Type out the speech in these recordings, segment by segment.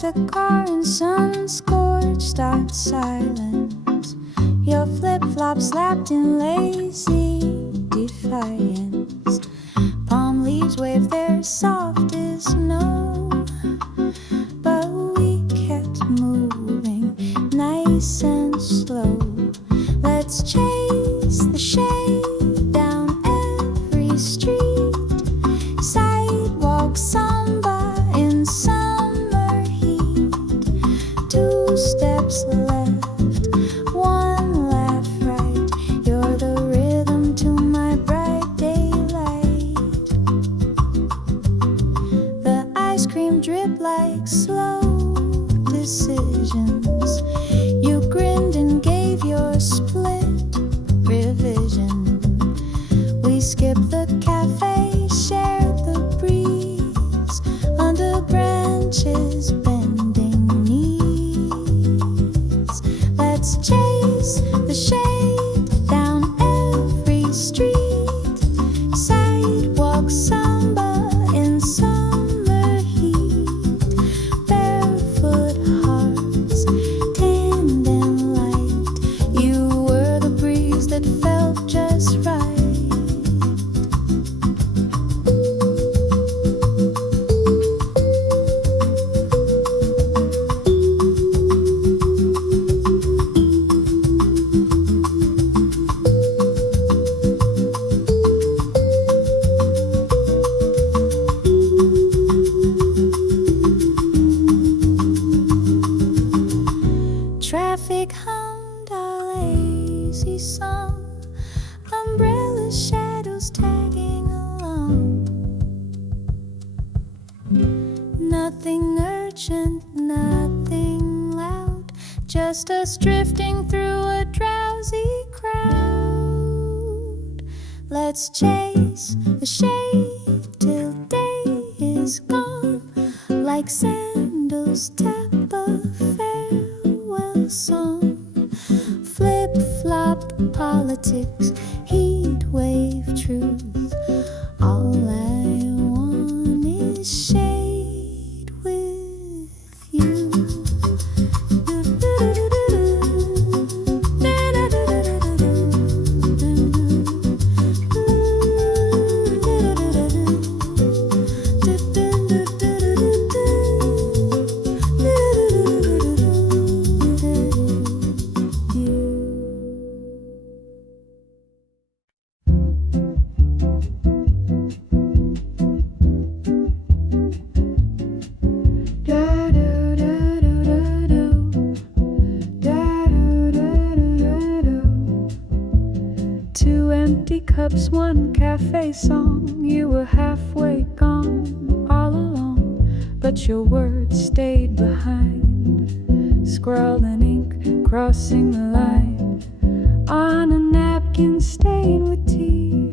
The car in sun-scorched out silence. Your flip-flops slapped in lazy defiance. Palm leaves wave their softest no, but we kept moving nice and slow. Let's chase the shade down every street. Sidewalk samba in summer heat. 2 steps left, 1 laugh right. You're the rhythm to my bright daylight. The ice cream drip like slow decisions. You grinned and gave your split revision. We skipped the cafe, shared the breeze under branches bending knees. Let's chase the shade down every street. Sidewalk samba in summer heat. Barefoot hearts, tanned and light. You were the breeze that felt just right. Traffic hummed a lazy song. Umbrella shadows tagging along. Nothing urgent, nothing loud. Just us drifting through a drowsy crowd. Let's chase the shade till day is gone. Like sandals tap a farewell song. Flip-flop politics, heat wave truth. All I want is shade with you. Two empty cups, one cafe song. You were halfway gone all along, but your words stayed behind. Scrawled in ink, crossing the line on a napkin stained with tea.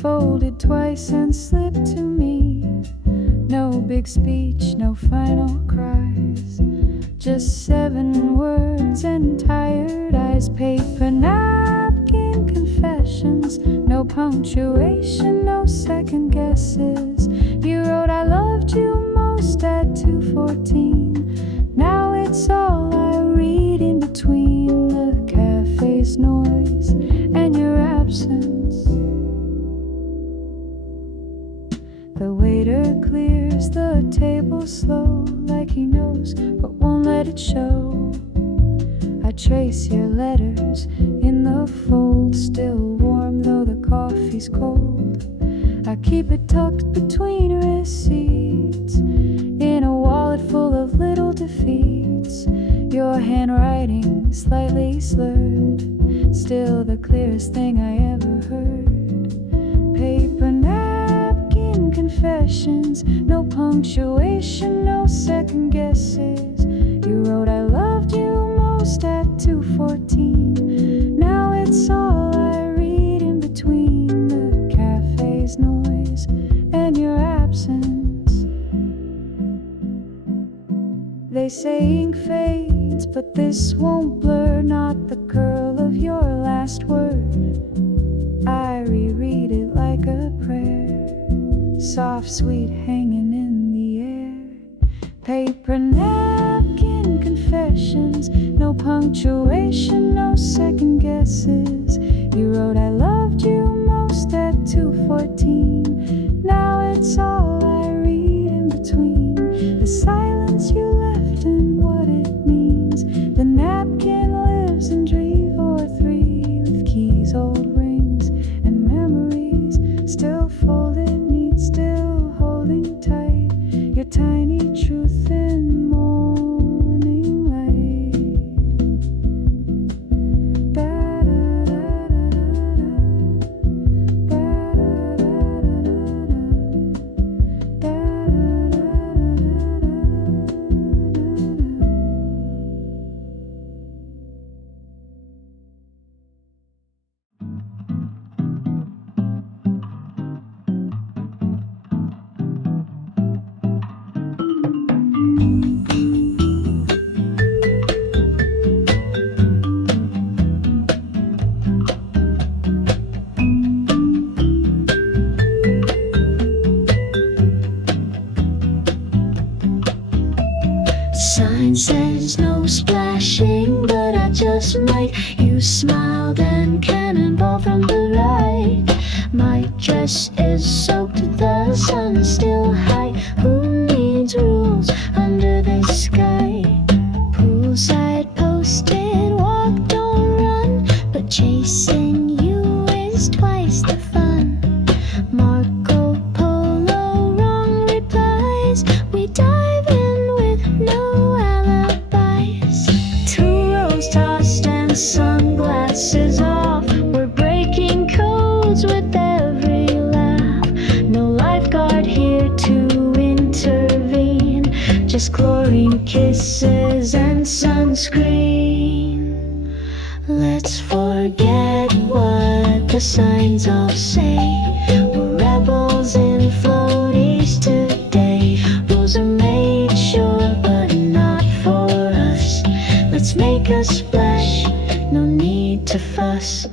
Folded twice and slipped to me. No big speech, no final cries. Just 7 words and tired eyes. Paper napkin confessions. No punctuation, no second guesses. You wrote I loved you most at 2:14. Now it's all I read in between the cafe's noise and your absence. The waiter clears the table slow, like he knows but won't let it show. I trace your letters in the fold, still warm though the coffee's cold. I keep it tucked between receipts in a wallet full of little defeats. Your handwriting slightly slurred, still the clearest thing I ever heard. Paper napkin confessions, no punctuation, no second guesses. You wrote I loved you most at 2:14. Now it's all I read in between the cafe's noise and your absence. They say ink fades reads, but this won't blur, not the curl of your last word. I reread it like a prayer, soft, sweet, hanging in the air. Paper napkin confessions, no punctuation, no second guesses. You wrote I loved you most at 2:14. Now it's all I read in between the silence you left and what it means. The napkin lives in Drevo 3 with keys, old rings, and memories still folded neat, still holding tight your tiny truth in morning light. Sign says no splashing, but I just might. You smiled and cannonball from the right. My dress is soaked, the sun's still high. Who needs rules under this sky? Poolside posted, walk, don't run, but chasing you is twice the fun. Marco Polo, wrong replies. We dive in with no alibis. 2 rows tossed and sunglasses off. We're breaking codes with every laugh. No lifeguard here to intervene. Just chlorine kisses and sunscreen. Let's forget what the signs all say. We're rebels in floaties today. Rules are made sure, but not for us. Let's make a splash, no need to fuss.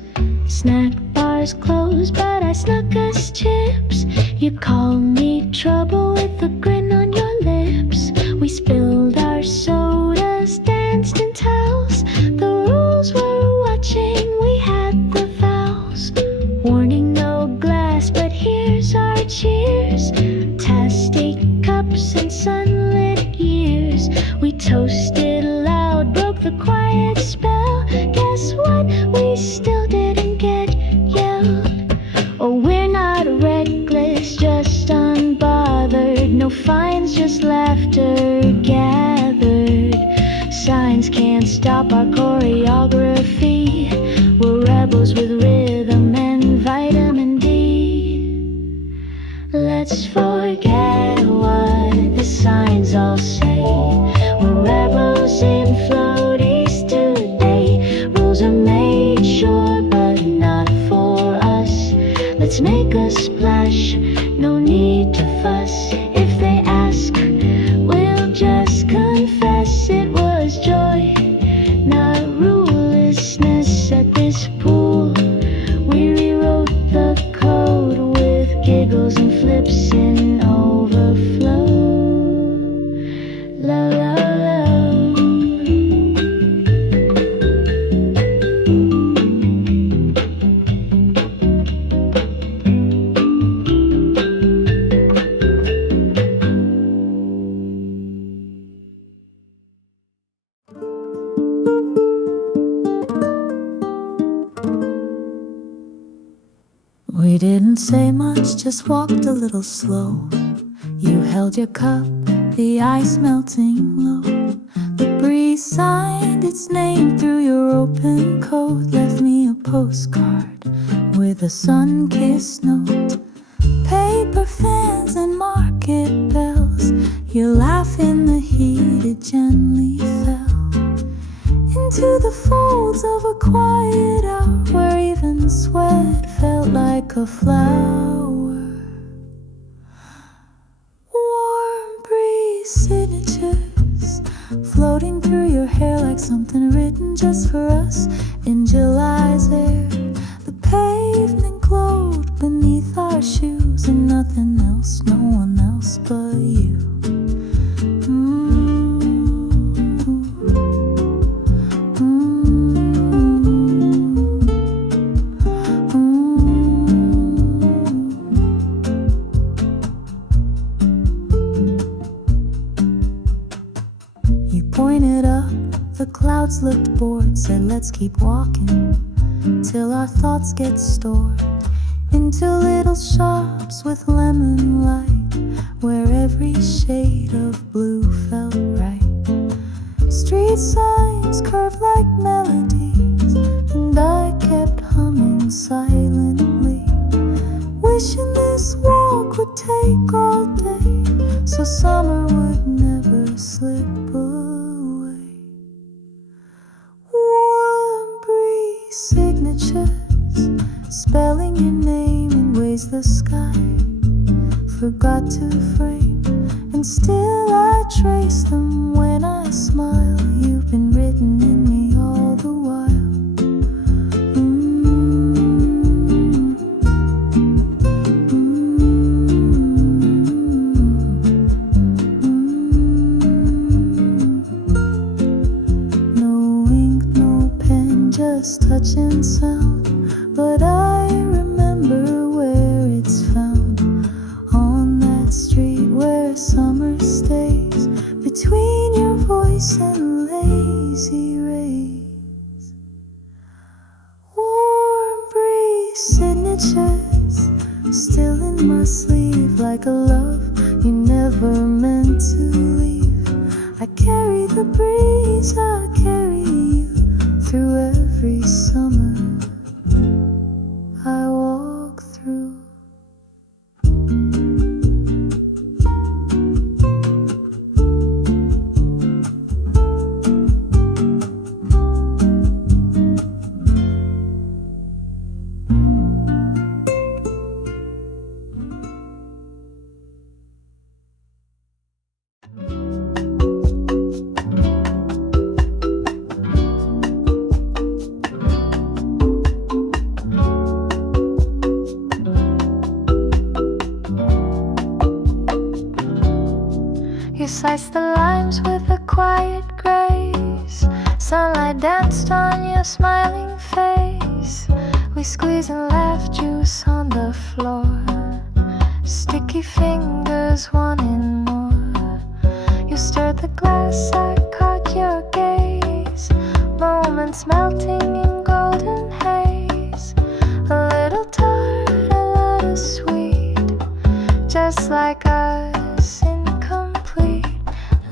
Snack bars closed, but I snuck us chips. You call me trouble with a grin on your lips. We spilled our sodas, danced in towels. The rules were watching, we had the vows. Warning, no glass, but here's our cheers. Tasty cups and sunlit years. We toasted loud, broke the quiet spell. Guess what? We still didn't get yelled. Oh, we're not reckless, just unbothered. No fines, just laughter gathered. Signs can't stop our choreography. We're rebels with rhythm and vitamin D. Let's forget what the signs all say. We're rebels in floaties today. Rules are made sure, but not for us. Let's make a splash, no need to fuss. If they ask, we'll just confess it was joy, not rulelessness at this pool. We rewrote the code with giggles and flips in overflow. La la la. We didn't say much, just walked a little slow. You held your cup, the ice melting low. The breeze signed its name through your open coat. Left me a postcard with a sun-kissed note. Paper fans and market bells. Your laugh in the heat, it gently fell into the folds of a quiet hour where even sweat felt like a flower. Warm breeze signatures floating through your hair. hair like something written just for us. In July's air, the pavement glowed beneath our shoes, and nothing else, no one else but you. Pointed up, the clouds looked bored, said let's keep walking till our thoughts get stored into little shops with lemon light, where every shade of blue felt right. Street signs curved like melodies, and I kept humming silently, wishing this walk would take all day, so summer would never slip away. Signatures, spelling your name in ways the sky forgot to frame, and still I trace them when I smile. You've been written in me all the while. No ink, no pen, just touch and sound, but I remember where it's found, on that street where summer stays between your voice and lazy rays. Warm breeze signatures still in my sleeve, like a love you never meant to leave. I carry the breeze, I carry you through every summer I walk through. You sliced the limes with a quiet grace. Sunlight danced on your smiling face. We squeezed and laughed, juice on the floor. Sticky fingers wanting more. You stirred the glass, I caught your gaze. Moments melting in golden haze. A little tart, a little sweet, just like us.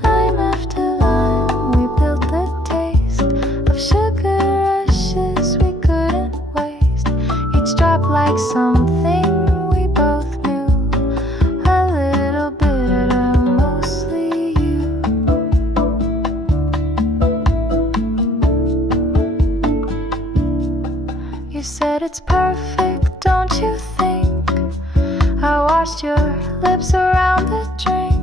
Lime after lime, we built the taste of sugar rushes we couldn't waste. Each drop like something we both knew, a little bitter, mostly you. You said it's perfect, don't you think? I watched your lips around the drink.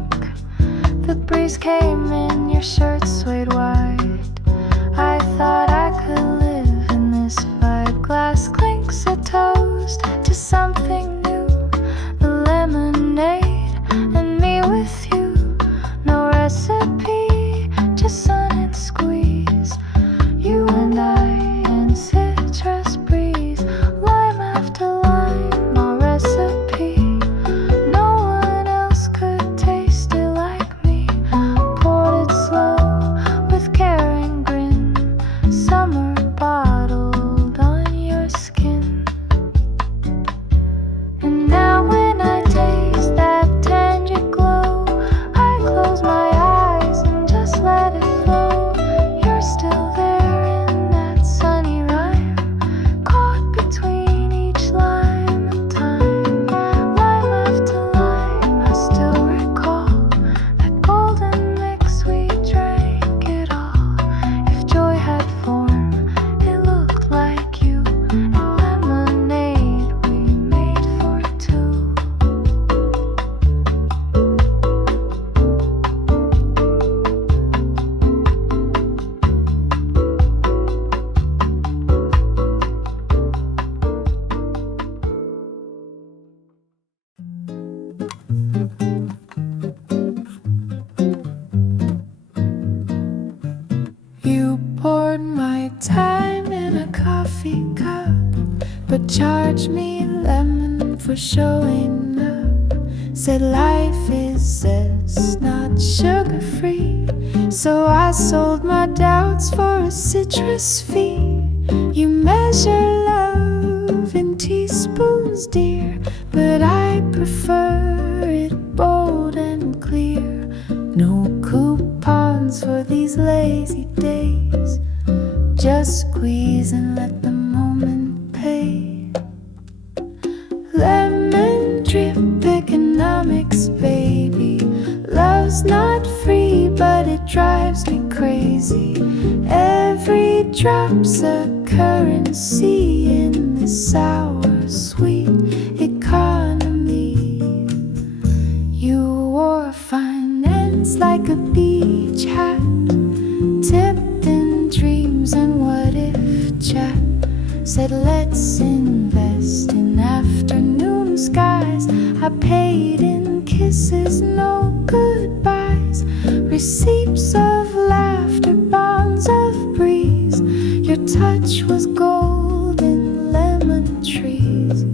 The breeze came in, your shirt swayed wide. I thought I could live in this vibe. Glass clinks a toast to something new. The lemonade and me with you. No recipe, just sun and squeeze. You and I and citrus breeze. Lime after lime, our recipe. No one else could taste it like me. Poured it slow with care and grin. Summer bottled on your skin. And now when I taste that tangic glow, I close my eyes and charged me lemon for showing up. Said life is zest, not sugar-free. So I sold my doubts for a citrus fee. You measure love in teaspoons, dear, but I prefer it bold and clear. No coupons for these lazy days. Just squeeze and let the moment pay. Lemon drip economics, baby. Love's not free, but it drives me crazy. Every drop's a currency in this sour, sweet economy. You wore finance like a beach hat, tipped in dreams and what if chat. Said let's invest in afternoon skies. I paid in kisses, no goodbyes. Receipts of laughter, bonds of breeze. Your touch was gold in lemon trees.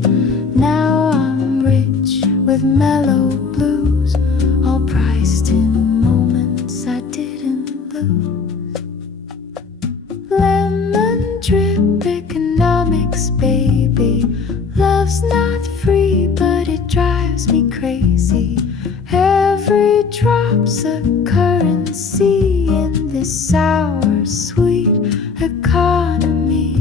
Now I'm rich with mellow blues, all priced in moments I didn't lose. Lemon drip economics, baby. Love's not free, but it drives me crazy. Every drop's a currency in this sour, sweet economy.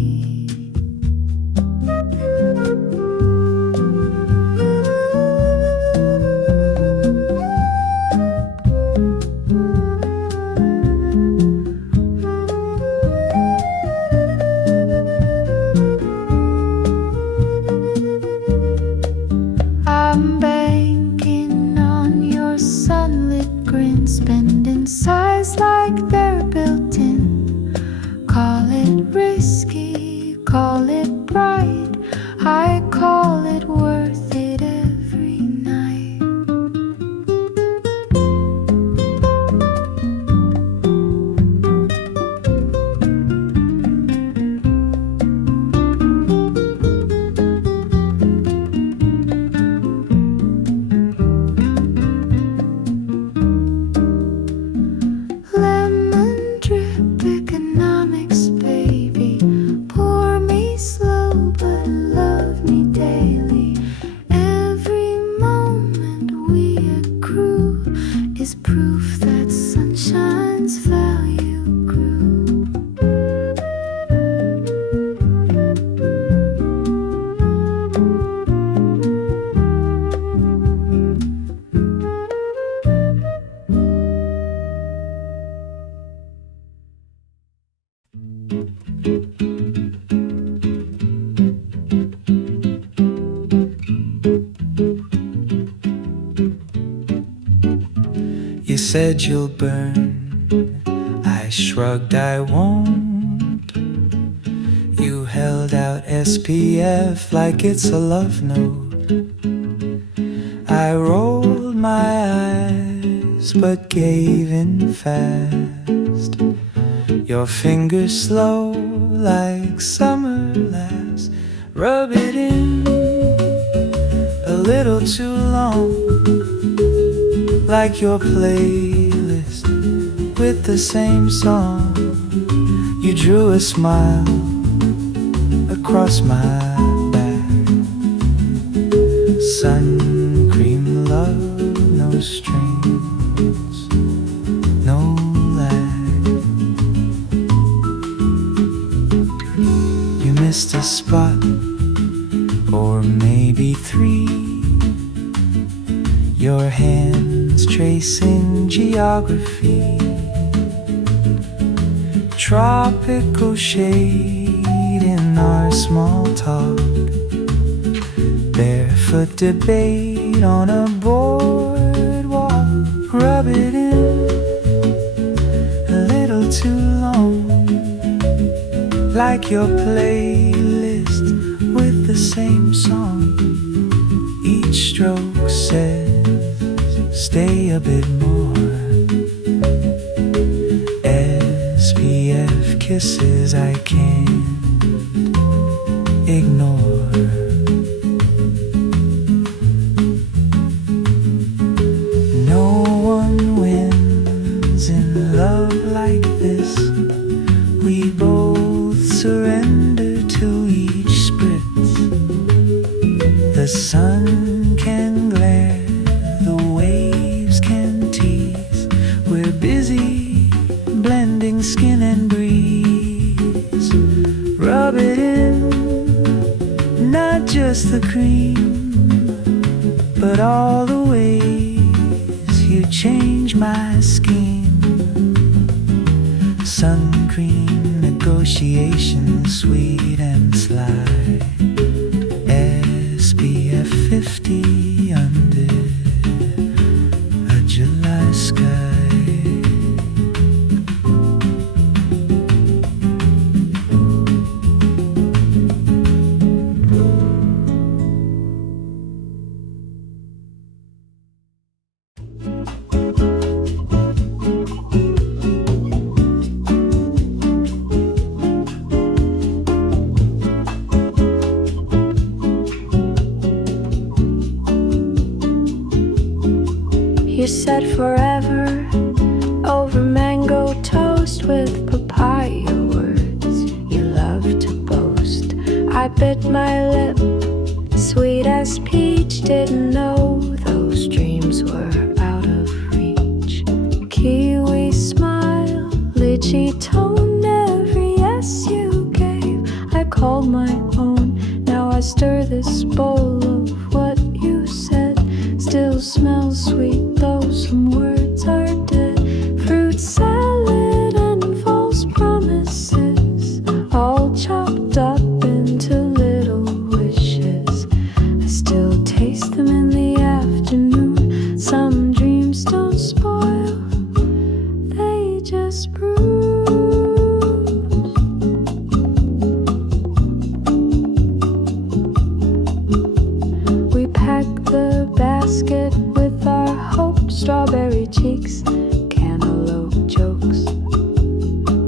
I'm banking on your sunlit grin, spending sighs like they're built in. Call it risky, call it bright. I call it worth it every night. Lemon drip economics, baby. Pour me slow, but love me daily. Every moment we accrue is proof that sunshine's value grew. You said you'll burn, I shrugged I won't. You held out SPF like it's a love note. I rolled my eyes but gave in fast. Your fingers slow like summer lass. Rub it in a little too long, like your playlist with the same song. You drew a smile across my back. Sun cream love, no strings, no lag. You missed a spot, or maybe three. Your hands tracing geography. Tropical shade in our small talk. Barefoot debate on a boardwalk. Rub it in a little too long, like your playlist with the same song. Each stroke says stay a bit more. SPF kisses I can't ignore. just the cream, but all the ways you change my scheme. Sun cream negotiation, sweet and sly. SPF 50 under a July sky. You said forever over mango toast with papaya words you love to boast. I bit my lip, sweet as peach, didn't know those dreams were out of reach. Kiwi smile, lychee tone, every yes you gave I called my own. Now I stir this bowl of what you said, still smells sweet though some words are dead. Fruit salad and false promises, all chopped up into little wishes. I still taste them in the afternoon. Some dreams don't spoil, they just bruise. We pack the basket with our hopes, strawberry cheeks, cantaloupe jokes.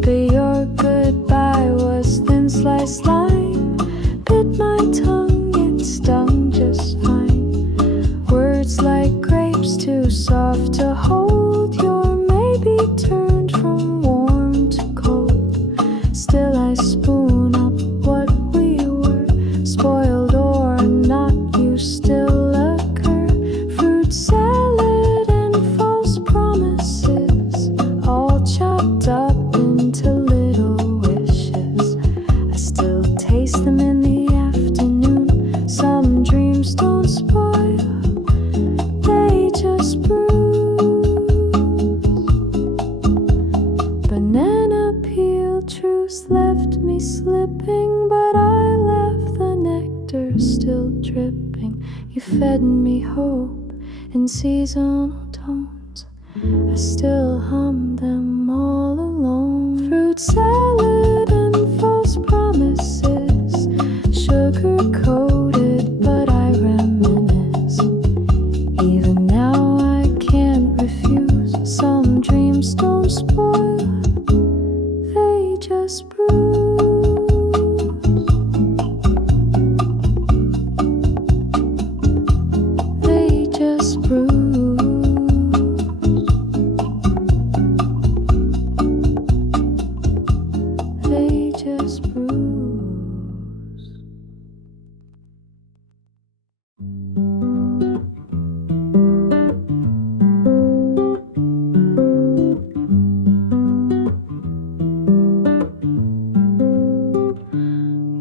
But your goodbye was thin sliced lime, bit my tongue, it stung just fine. Words like grapes, too soft to hold. Your maybe turned from warm to cold. Still I spoon up what we were, spoiled or not, you still occur. Fruit salad and false promises, all chopped up into little wishes. I still taste them in the afternoon. Some dreams don't spoil, they just bruise. Banana peel truth left me slipping, but I left the nectar still dripping. You fed me hope in seasonal tones, I still hum them all alone. Fruit salad and false promises, sugar coated, but I reminisce. Even now I can't refuse. Some dreams don't spoil, they just bruise. They just bruise. They just bruise.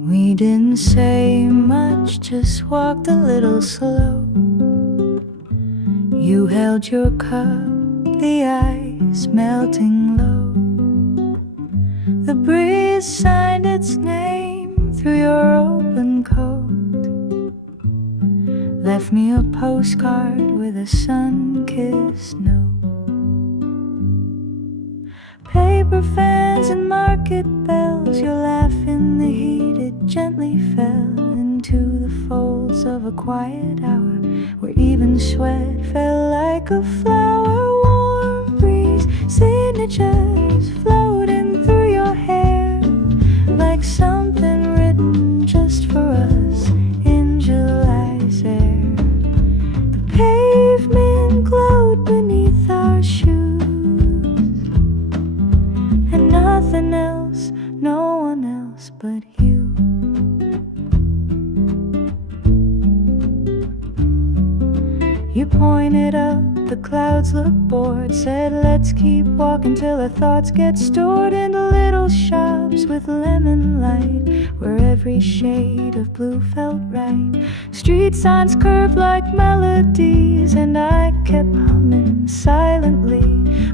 We didn't say much, just walked a little slow. You held your cup, the ice melting low. The breeze signed its name through your open coat. Left me a postcard with a sun-kissed note. Paper fans and market bells, your laugh in the heat, it gently fell into the folds of a quiet hour, where even sweat felt like a flower. Warm breeze, signatures floating through your hair, like something written just for us in July's air. The pavement glowed beneath our shoes, and nothing else, no one else but you. You pointed up, the clouds looked bored, said let's just keep walking till our thoughts get stored into little shops with lemon light, where every shade of blue felt right. Street signs curved like melodies, and I kept humming silently,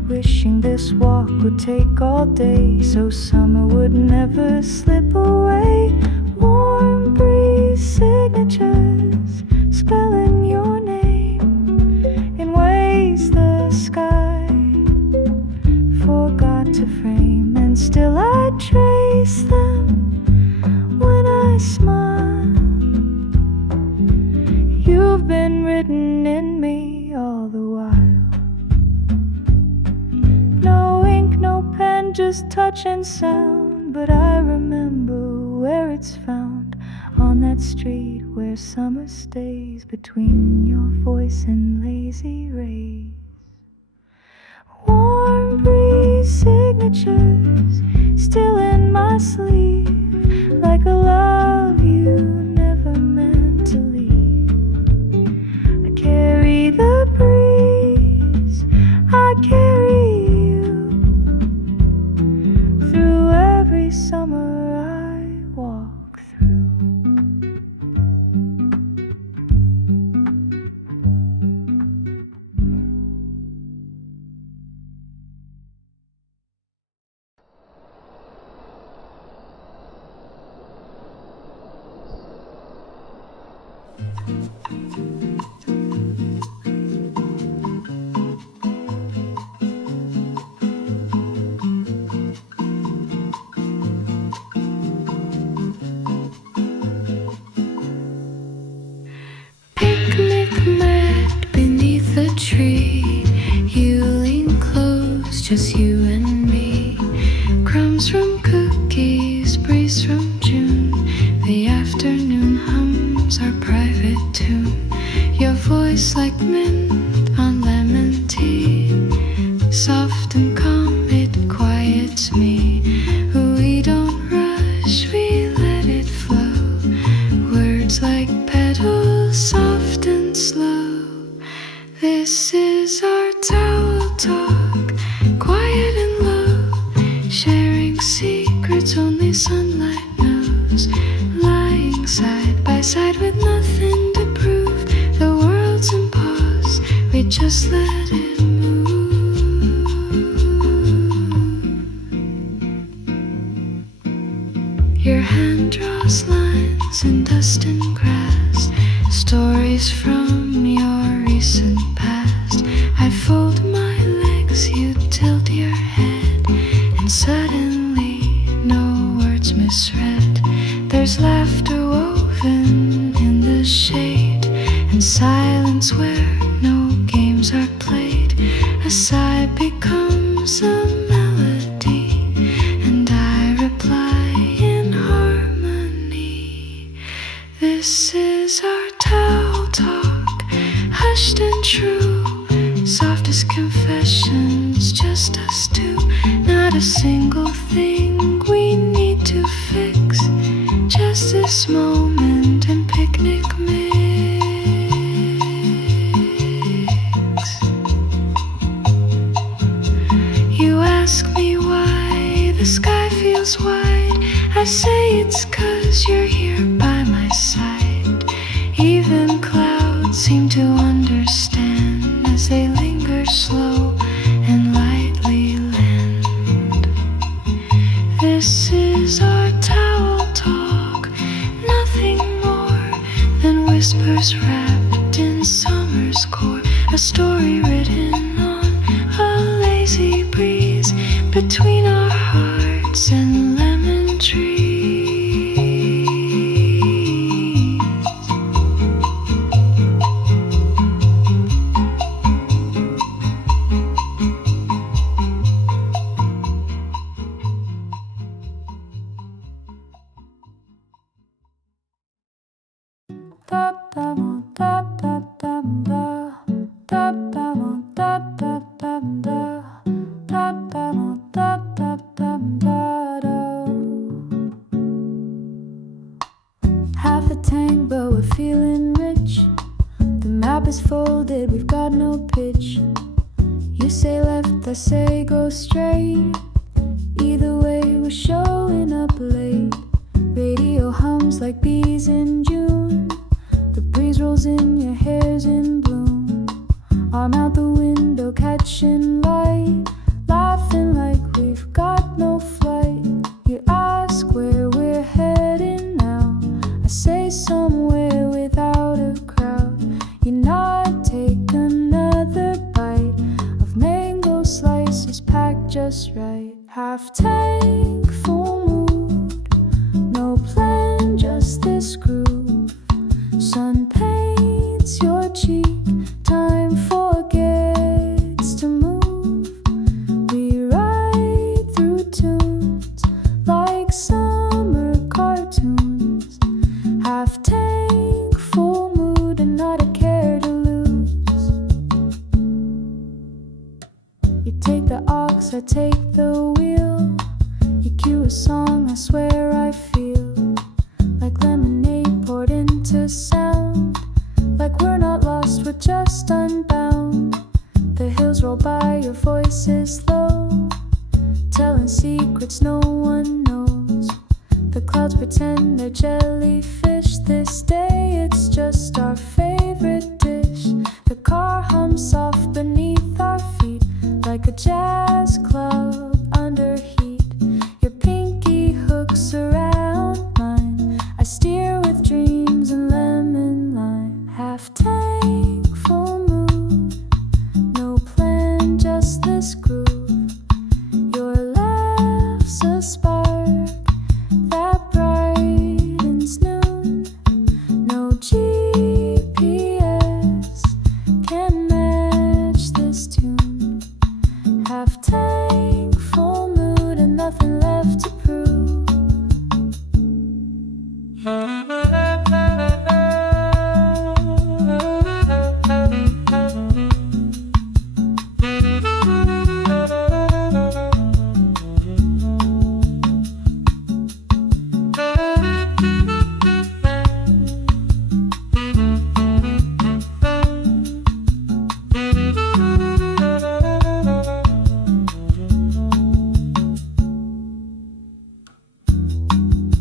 wishing this walk would take all day, so summer would never slip away. Warm breeze signatures, spelling your name in ways the sky forgot to frame, and still I trace them when I smile. You've been written in me all the while. No ink, no pen, just touch and sound, but I remember where it's found, on that street where summer stays, between your voice and lazy rays. Warm breeze signatures still in my sleeve, like a love you never meant to leave. I carry the breeze, I carry you through every summer I walk through. Just you and me. Crumbs from cookies, breeze from June. The afternoon hums our private tune. Your voice like mint on lemon tea. Soft and calm, it quiets me. We don't rush, we let it flow. Words like petals, soft and slow. This is our towel talk, quiet and low, sharing secrets only sunlight knows. Lying side by side with nothing to prove. The world's in pause, we just let it move. Your hand draws lines in dust and grass, stories from your recent past. I fold my legs, you tilt your head, and suddenly no words misread. There's laughter woven in the shade, and silence where no games are played. A sigh becomes a melody, and I reply in harmony. This is our towel talk, hushed and true, soft as confessions, just us two. Not a single thing we need to fix, just this moment and picnic mix. You ask me why the sky feels wide. I say it's 'cause you're here by my side. Even clouds seem to understand as they linger slow and lightly land. This is our towel talk, nothing more than whispers wrapped in summer's core. A story written on a lazy breeze between our hearts and lemon trees. they go straight. Either way, we're showing up late. Radio hums like bees in June. The breeze rolls in, your hair's in bloom. Arm out the window, catching light. Laughing like we've got no flight. You ask where we're heading now. I say somewhere without a crowd. You nod, take another bite of mango slices packed just right. Half tank, full mood. No plan, just this groove. Sun paints your cheek. Time forgets to move. We ride through tunes like summer cartoons. Half tank, full mood, and not a care to lose. You take the aux, I take the wheel. You cue a song, I swear I feel like lemonade poured into sound. Like we're not lost, we're just unbound. The hills roll by, your voice is low, telling secrets no one knows. The clouds pretend they're jellyfish. This day it's just our favorite dish. The car hums soft beneath our feet, like a jazz club under heat. Your pinky hooks around mine. I steer with dreams and lemon lime. Half tank, full mood. No plan, just this groove. Your laugh's a spark that brightens noon. No GPS can match this tune. Half tank, full mood, and nothing left to prove.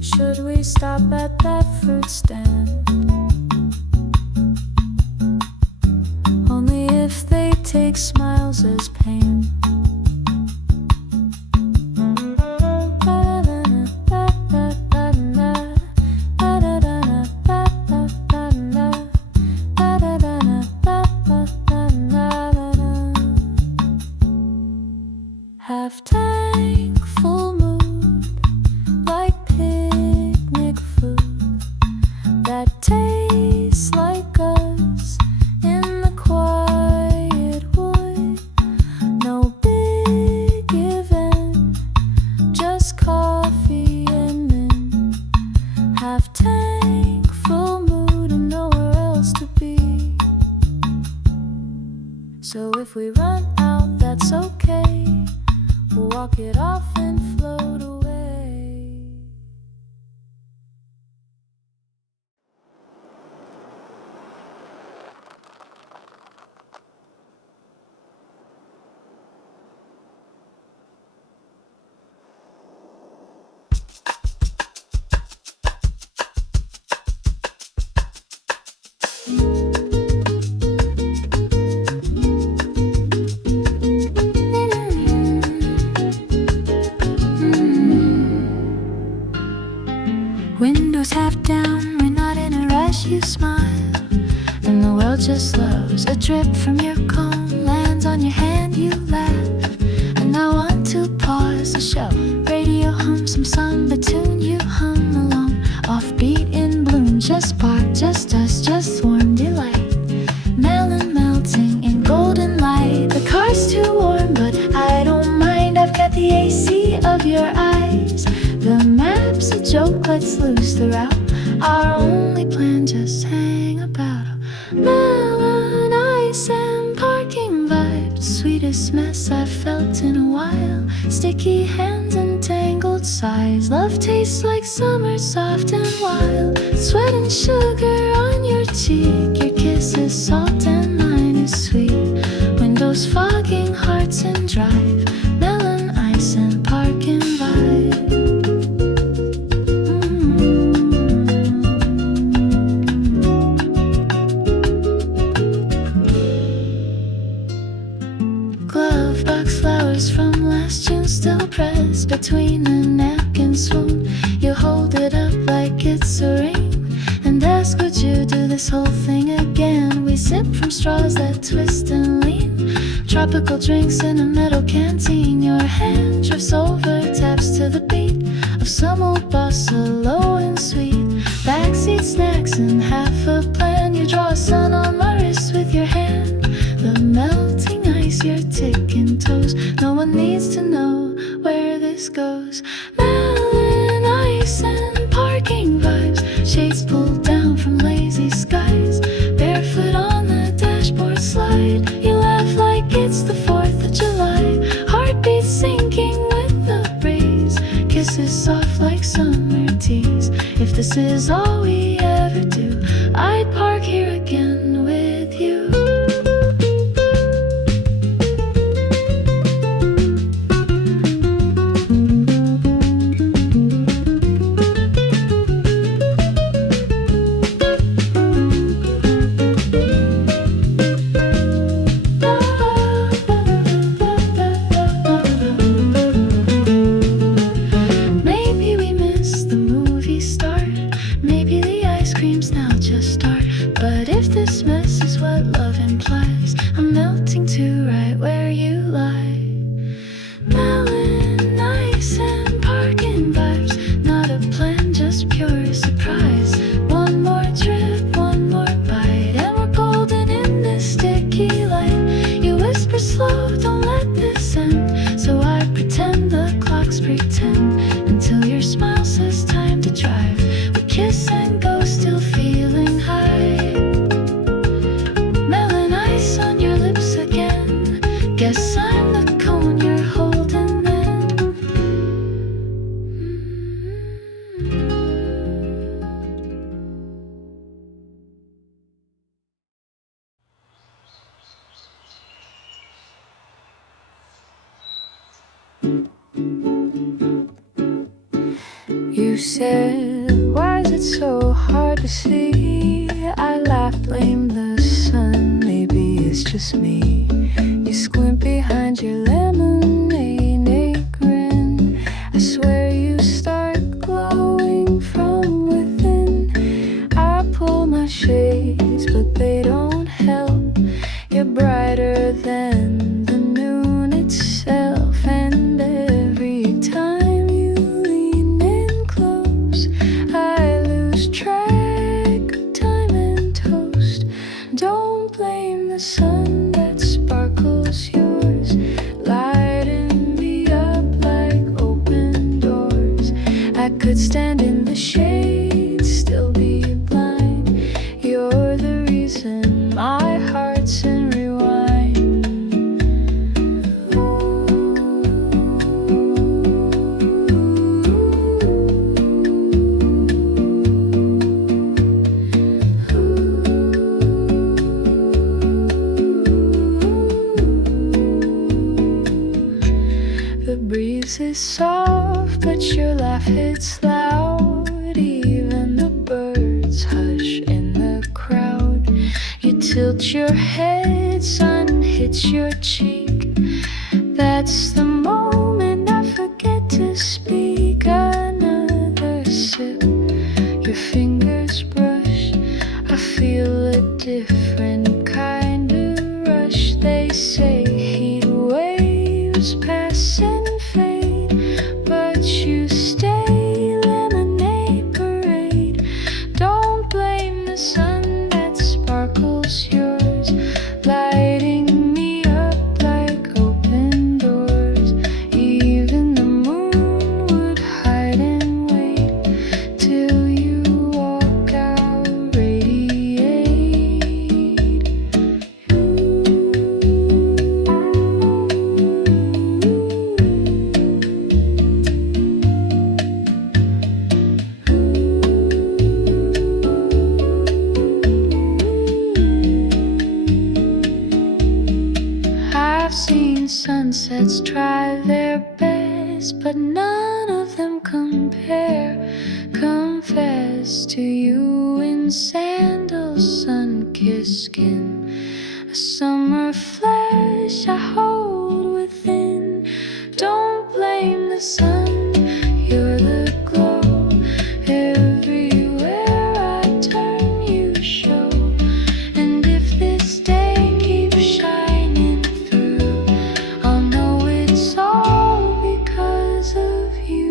Should we stop at that fruit stand? Only if they take smiles as pain. Half tank, full mood, like picnic food that tastes like us in the quiet wood. No big event, just coffee and mint. Half tank, full mood, and nowhere else to be. So if we run out, that's okay. We'll walk it off and float away. Windows half down, we're not in a rush, you smile. And the world just slows. A drip from your comb lands on your hand, you laugh. And I want to pause the show. Radio hums some samba tune, you hum along. Offbeat in bloom, just park, just us, just warm delight. Melon melting in golden light. The car's too warm, but I don't mind. I've got the AC of your eyes. The map's a joke, let's lose the route. Our only plan, just hang about. Melon ice and parking vibes. Sweetest mess I've felt in a while. Sticky hands and tangled sighs. Love tastes like summer, soft and wild. Sweat and sugar on your cheek. Your kiss is salt and mine is sweet. Windows fogging hearts and drive. pressed between a neck and swoon. You hold it up like it's a ring and ask, would you do this whole thing again? We sip from straws that twist and lean, tropical drinks in a metal canteen. Your hand drifts over, taps to the beat of some old bossa, low and sweet. Backseat snacks and half a plan. You draw a sun on my wrist with your hand. The melting ice, your ticking toes. No one needs to know where this goes. Melon ice and parking vibes, shades pulled down from lazy skies. Barefoot on the dashboard slide, you laugh like it's the 4th of July. Heartbeats sinking with the breeze, kisses soft like summer teas. If this is all we ever do, I'd park here again with you. You said, why is it so hard to see? I laughed, blamed the sun, maybe it's just me. You squint behind your lemonade grin. I swear you start glowing from within. I pull my shades, but they don't help. You're brighter than the noon itself, and every time you lean in close, I lose track of time and toast. Don't blame the sun that sparkles yours, lighting me up like open doors. I could stand in the shade, still be blind. You're the reason my heart's in rewind. The breeze is soft, but your laugh hits loud. Even the birds hush in the crowd. You tilt your head, sun hits your cheek. That's the moment I forget to speak. Another sip, your fingers brush. I feel a different kind of rush. They say heat waves pass and fade, but you stay. Lemonade parade. Don't blame the sun that sparkles yours, lighting me up like open doors. Even the moon would hide and wait till you walk out, radiate. I've seen sunsets try their best, but none of them compare. Confess to you in sandals, sun-kissed skin, a summer flesh I hold within. Don't blame the the sun. You're the glow. Everywhere I turn, you show. And if this day keeps shining through, I'll know it's all because of you.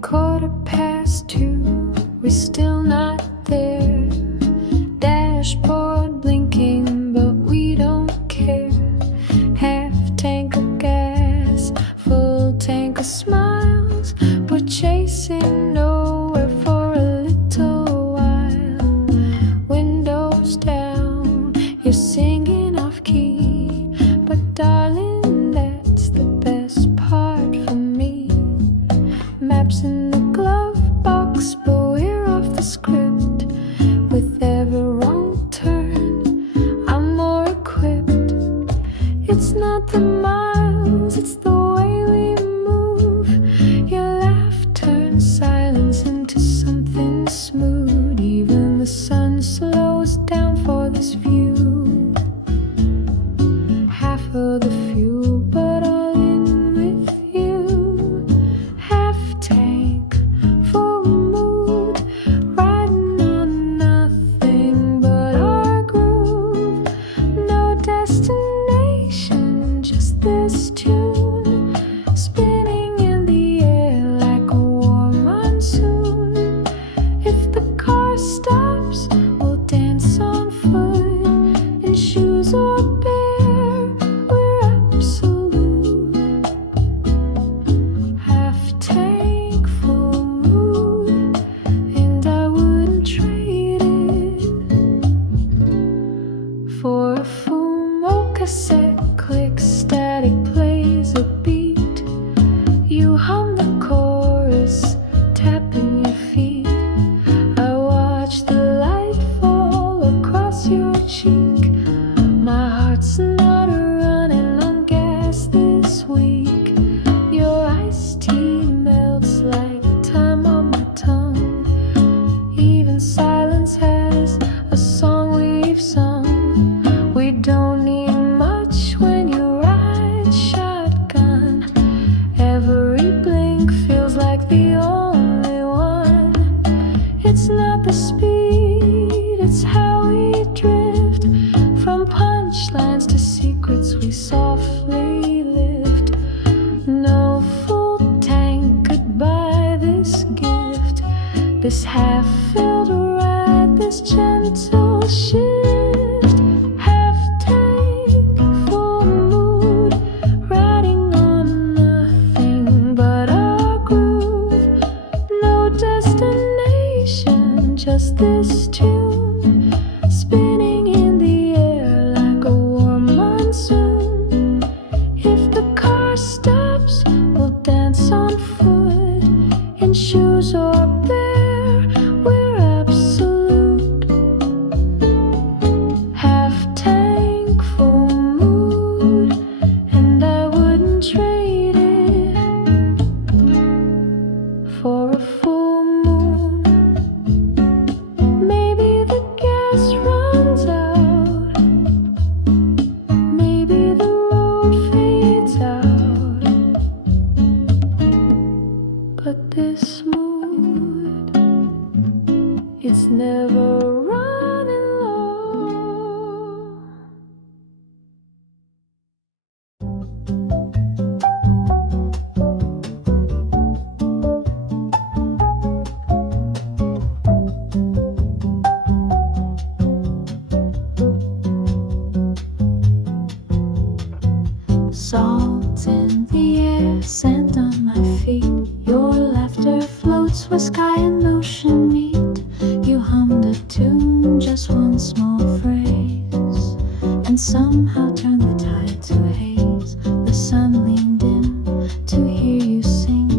Quarter past 2, we're still not there. Dashboard blinking, but we don't care. Half tank of gas, full tank of smiles. We're chasing nowhere for a little while. Windows down, you're singing off key, but darling, that's the best part for me. Maps in the glove box, but we're off the script. With every wrong turn, I'm more equipped. It's not the miles, it's the way we move. Your laugh turns silence into something smooth. Even the sun slows down for this view. Half of the fuel, but all in with you. Half tank, full mood, riding on nothing but our groove. No destination, just this tune, spinning in the air like a warm monsoon. If the car stops, we'll dance on foot in shoes or bare. We're absolute. Half tank, full mood, and I wouldn't trade it for a full mo cassette. Click, static plays a beat. You hum the chorus, tapping your feet. I watch the light fall across your cheek. My heart's not running on gas this week. Your iced tea melts like time on my tongue. Even silence has a song we've sung. We don't need much when you ride shotgun. Every blink feels like the only one. It's not the speed, it's how we drift. From punchlines to secrets we softly lift. No full tank could buy this gift. This half-filled ride, this gentle shift. Half tank, full mood, riding on nothing but our groove. No destination, just this tune, spinning in the air like a warm monsoon. If the car stops, we'll dance on foot in shoes or bare. We're absolute. Half tank, full mood, and I wouldn't trade it for a full moon. Maybe the gas runs out. Maybe the road fades out. But this mood, it's never running low. Salt in the air, sand on my feet. Your laughter floats where sky and ocean meet. You hummed a tune, just one small phrase, and somehow turned the tide to haze. The sun leaned in to hear you sing.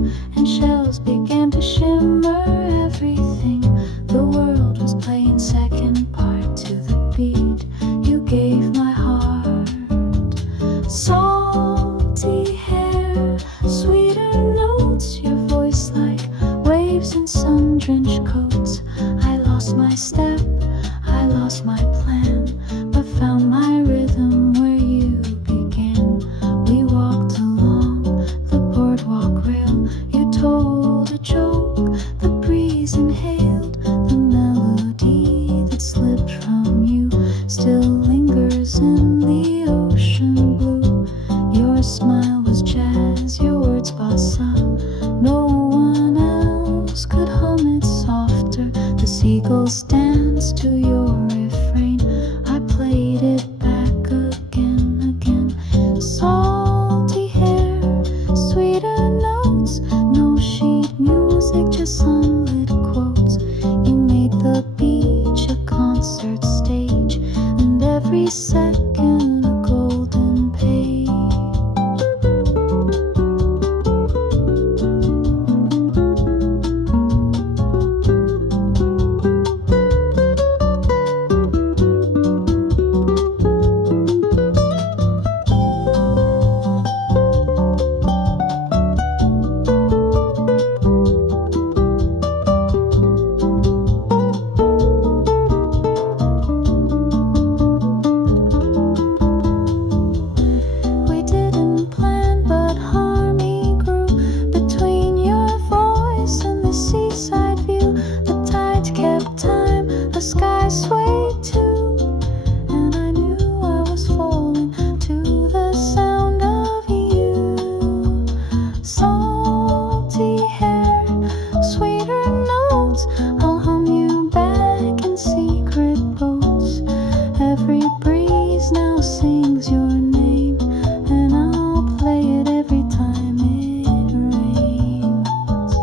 girls dance to your refrain. I played it back again. Salty hair, sweeter notes, no sheet music, just sunlit quotes. You made the beach a concert stage, and every second a golden page. We didn't plan, but harmony grew between your voice and the seaside view. The tide kept time, the sky swayed too, and I knew I was falling to the sound of you. Salty hair, sweeter notes, I'll hum you back in secret boats. Every breeze now sings your name, and I'll play it every time it rains.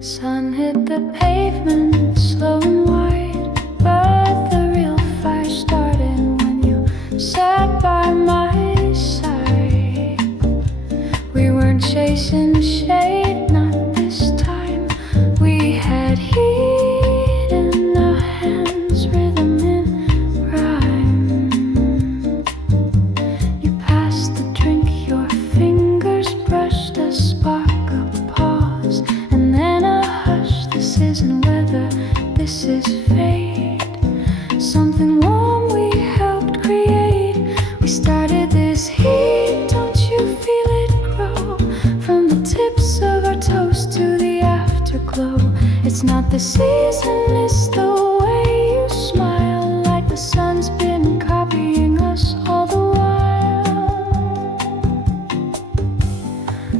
Sun hit the pavement, slow and wide, but the real fire started when you sat by my side. We weren't chasing shade, not this time. We had heat in our hands, rhythm in rhyme. You passed the drink, your fingers brushed a spark, a pause, and then a hush. This isn't weather, this is fate. Something warm we helped create. We started this heat, don't you feel it grow? From the tips of our toes to the afterglow. It's not the season, it's the way you smile, like the sun's been copying us all the while.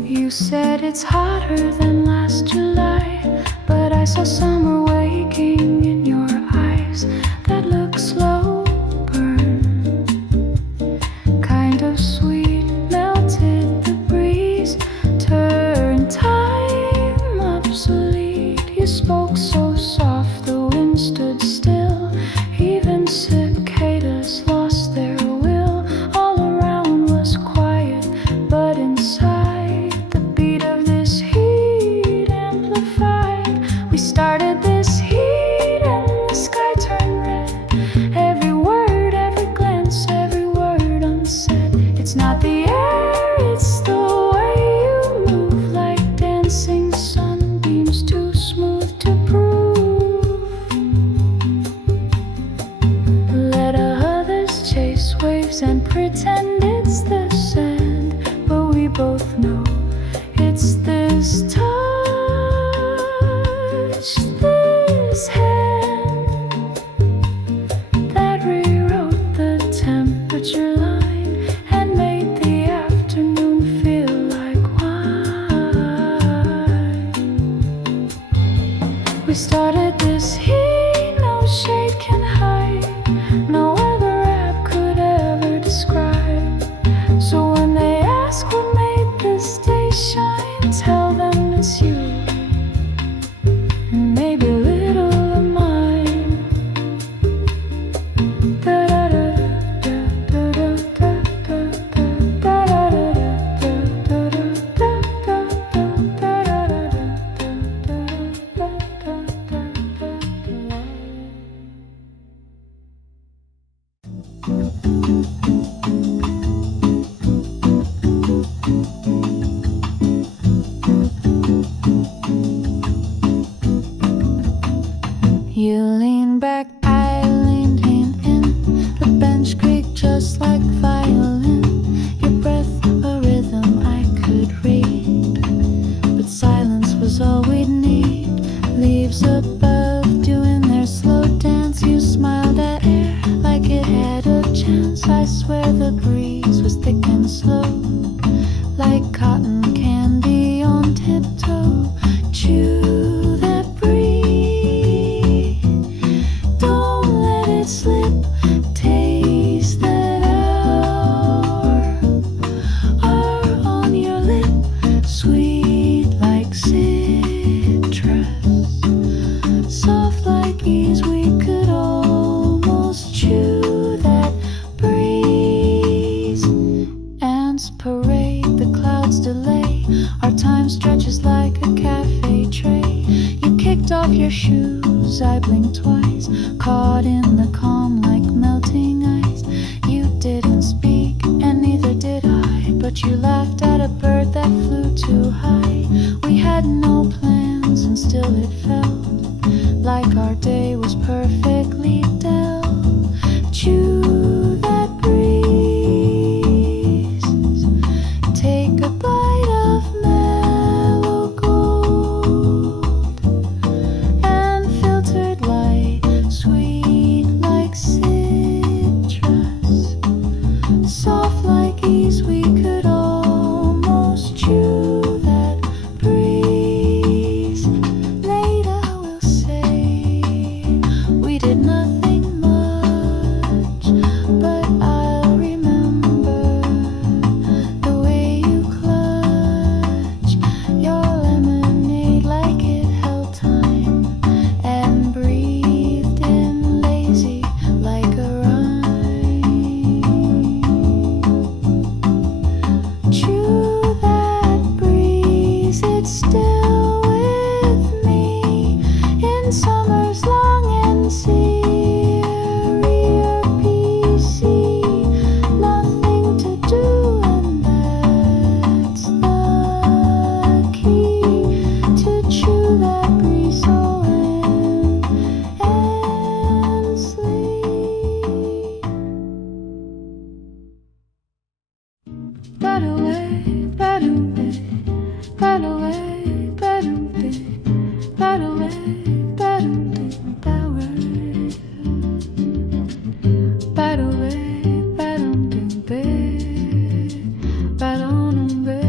You said it's hotter than last July, but I saw summer waking in your eyes. That look slow burn, kind of sweet, melted the breeze, turned time obsolete. You spoke so soft, the wind stood still. Even cicadas lost their will. All around was quiet, but inside the beat of this heat amplified. We started this heat and the sky turned red. Every word, every glance, every word unsaid. It's not the air, it's the way you move, like dancing sunbeams, too smooth to prove. Let others chase waves and pretend it's the sand, but we both know it's this touch, this hand that rewrote the temperature line and made the afternoon feel like wine. We started this heat, no shade can hide, no other rap could ever describe. So when they ask what made this day shine, tell them it's you, and maybe a little of mine. You lean back, I leaned in. Leaves above doing their slow dance. You smiled at air like it had a chance. I swear the breeze was thick and slow, like cotton candy on tiptoe. Chew that breeze, don't let it slip. Taste that hour on your lip, sweet like citrus, soft like ease. We could almost chew that breeze. Ants parade, the clouds delay. Our time stretches like a cafe tray. You kicked off your shoes, I blinked twice, caught in the calm like melting ice. You didn't speak, and neither did I, but you laughed at a bird that flew too high. We had no plans, and still it felt like our day was perfectly dealt. Chew that breeze, take a bite of mellow gold and filtered light, sweet like citrus, soft like ease. We could almost chew that breeze. Later we'll say we did nothing much, but I'll remember the way you clutch your lemonade like it held time and breathed in lazy like a rhyme. Chew that breeze, it's still with me in summer's long and serious PC. Nothing to do, and that's the key to chew that breeze so endlessly. Ba-do-way, ba-do-way, ba-do-way, ba-do-way, ba-do-way, ba-do-way, ba-do-way, ba-do-way, ba-do-way,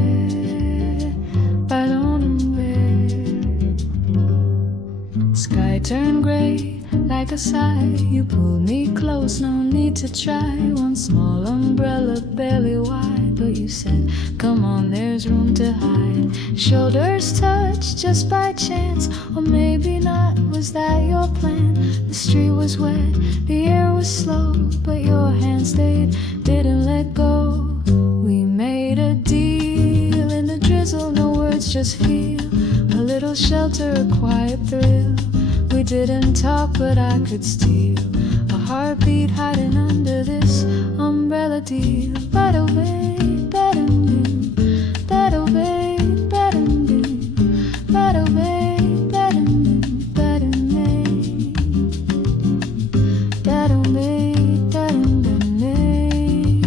ba-do-way. Sky turned gray like a sigh. You pulled me close, no need to try. One small umbrella, barely wide, but you said, come on, there's room to hide. Shoulders touched just by chance, or maybe not. Was that your plan? The street was wet, the air was slow, but your hand stayed, didn't let go. We made a deal in the drizzle, no words, just feel. A little shelter, a quiet thrill. We didn't talk, but I could steal a heartbeat hiding under this umbrella deal. Ba-do-way, ba-dum-dum, ba-do-way, ba-dum-dum, ba-do-way, ba-dum-dum, ba-dum-day, da-dum-day, da-dum-dum-day,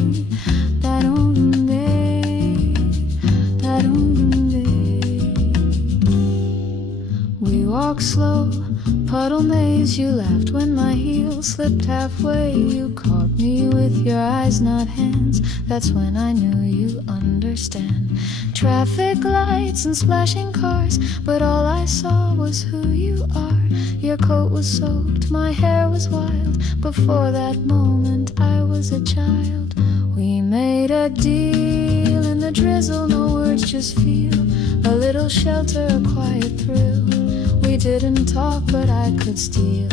da-dum-dum-day, da-dum-dum-day. We walked slow, puddle maze. You laughed when my heel slipped halfway. You caught me with your eyes, not hands. That's when I knew you understand. Traffic lights and splashing cars, but all I saw was who you are. Your coat was soaked, my hair was wild. Before that moment I was a child. We made a deal in the drizzle, no words, just feel. A little shelter, a quiet thrill. We didn't talk, but I could steal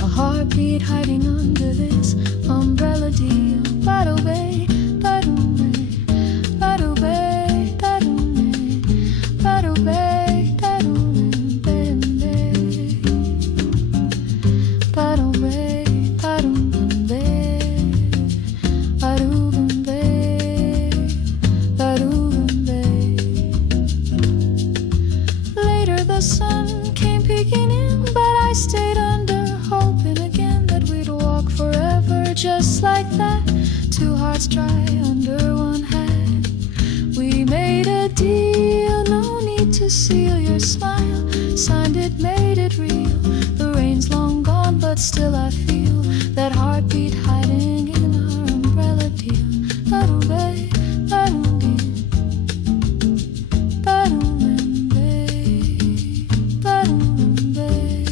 a heartbeat hiding under this umbrella deal. Ba-do-way, ba-do-way, ba-do-way, ba-do-way, ba-do-way, ba-do-way, ba-do-way, ba-do-way, ba-do-way, ba-do-way. Later the sun came peeking in, but I stayed under, hoping again that we'd walk forever, just like that. Two hearts dry under one hat. We made a deal, no need to seal your smile. signed it, made it real. The rain's long gone, but still I feel that heartbeat hiding in our umbrella deal. Ba-dum-bay, ba-dum-dee, ba-dum-dum-bay, ba-dum-dum-bay,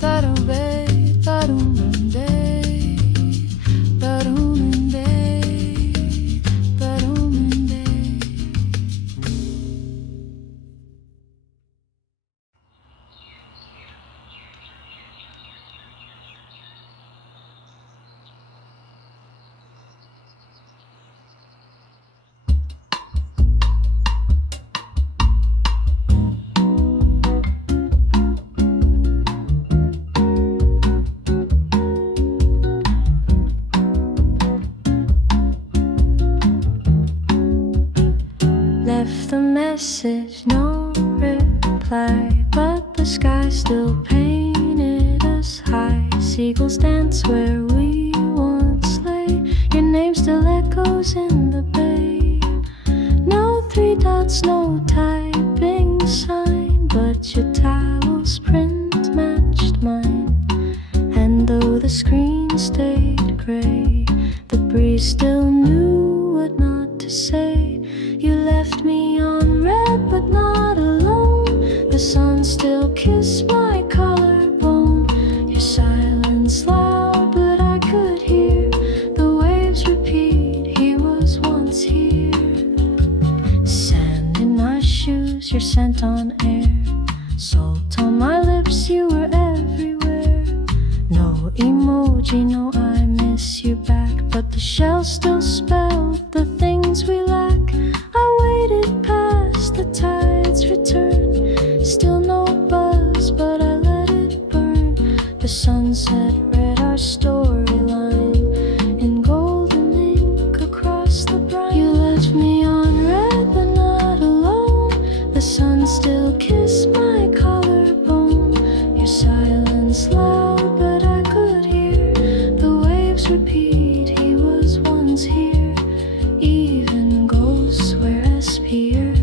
ba-dum-bay, ba-dum-dum-day, ba-dum-dum-day, ba-dum-dum-day. Left a message, no reply, but the sky still painted us high. Seagulls dance where we once lay. Your name still echoes in the bay. No three dots, no typing sign, but your towel's print matched mine. And though the screen stayed gray, the breeze still knew what not to say. You left me on red, but not alone. The sun still kissed my collarbone. Your silence loud, but I could hear the waves repeat. He was once here. Sand in my shoes, your scent on air. Salt on my lips, you were everywhere. No emoji, no I miss you back, but the shell still spelled the things we lack. I waited past the tide's return. Still no buzz, but I let it burn. The sunset read our storyline in golden ink across the brine. You left me on red, but not alone. The sun still kissed my collarbone. Your silence loud, but I could hear the waves repeat. He was once here. Even ghosts wear SPR.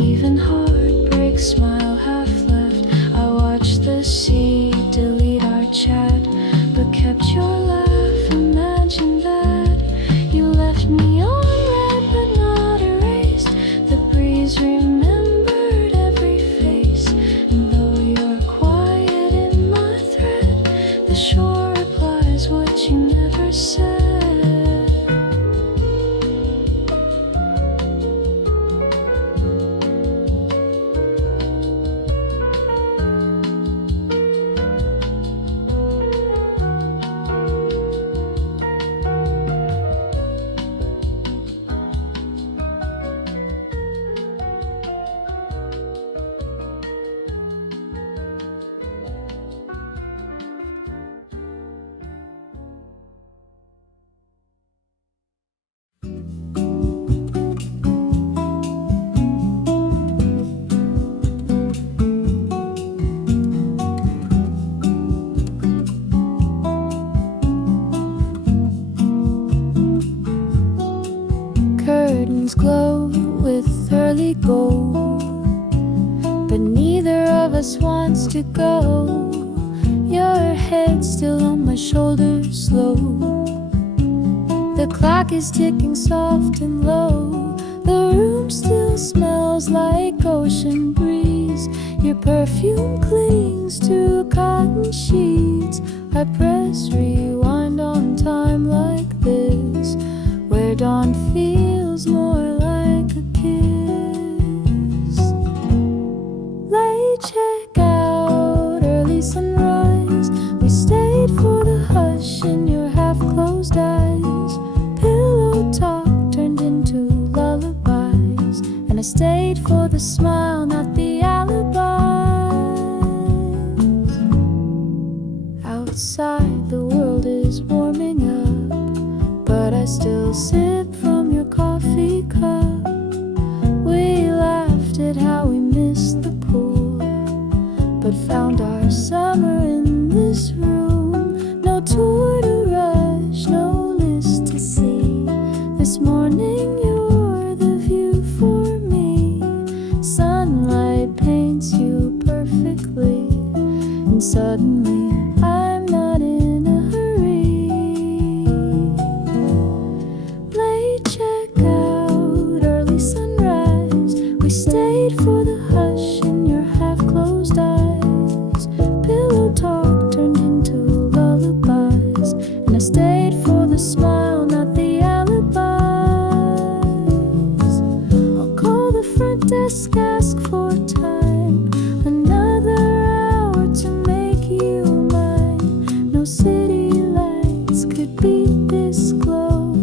Even heartbreak smile half left. I watched the sea delete our chat, but kept your laugh. Imagine that. You left me on red, but not erased. The breeze remembered every face. And though you're quiet in my thread, the shore replies what you never said. Curtains glow with early gold, but neither of us wants to go. Your head still on my shoulder, slow. The clock is ticking soft and low. The room still smells like ocean breeze. Your perfume clings to cotton sheets. I press rewind on time like this, where dawn feels more like a kiss. Late check out, early sunrise. We stayed for the hush in your half-closed eyes. Pillow talk turned into lullabies, and I stayed for the smile, not the alibis. Outside the world is warming up, but I still sip from your coffee cup. We laughed at how we missed the pool, but found our summer in this room. No tour to rush, no list to see. This morning you're the view for me. suddenly I'm not in a hurry. Late checkout, early sunrise. We stayed for the hush in your half-closed eyes. Pillow talk turned into lullabies, and I stayed for the smile, not the alibis. I'll call the front desk, ask for time. Another hour to make you mine. No city lights could beat this glow,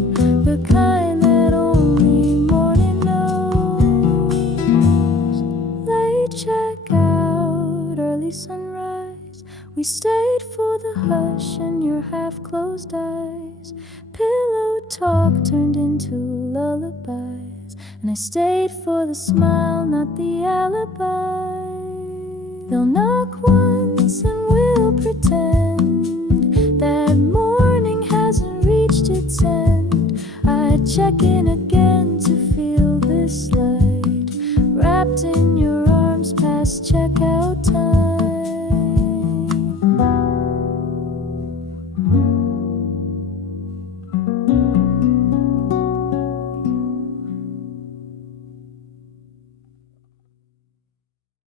the kind that only morning knows. Late checkout, early sunrise. We stayed for the hush in your half-closed eyes. Pillow talk turned into lullabies, and I stayed for the smile, not the alibi. They'll knock once and we'll pretend that morning hasn't reached its end. I check in again to feel this light wrapped in your arms past checkout time.